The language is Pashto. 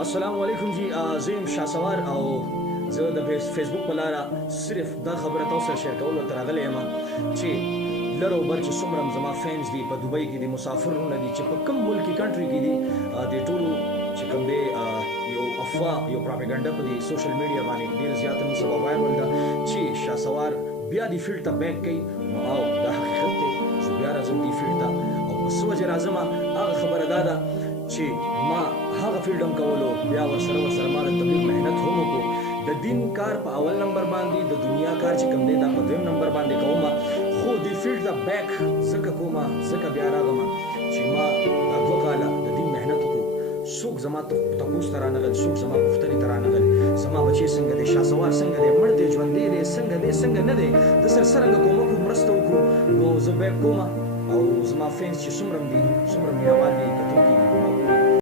السلام علیکم جی زیم شاسوار او زه د فیسبوک په لاره صرف دا خبره تاسو سره شیر کول تر غلې یم چې لرو بر چې څومره زما فینز دي په دوبۍ کې دي مسافرونه دي چې په کوم ملکی کنټری کې دي د ټولو چې کوم دی یو افوا یو پروپاګاندا په دې سوشل میډیا باندې ډیر زیات نن سبا وایرل ده چې شاسوار بیا دی فیلډ ته بیک کوي نو او دا حقیقت دی چې بیا راځم دی فیلډ ته او په څه وجه راځم هغه خبره دا ده چې ما هغه فیلډ هم کولو بیا ورسره ما د تبلیغ مهنت هم وکړو د دین کار په اول نمبر باندې د دنیا کار چې کوم دی دا په دویم نمبر باندې کوم خو د فیلډ ته بیک ځکه کوم ځکه بیا راغم چې ما دا 2 کاله د دین مهنت وکړو څوک زما تپوس ته رانغل څوک زما پوښتنې ته رانغل زما بچی څنګه دی شاسوار څنګه دی مړ دی ژوندی دی څنګه نه دی د سر څرنګه کومه مرسته وکړو نو زه بیک کوم او زما فینس چې څومره دي څومره مینوال دي کتونکي دي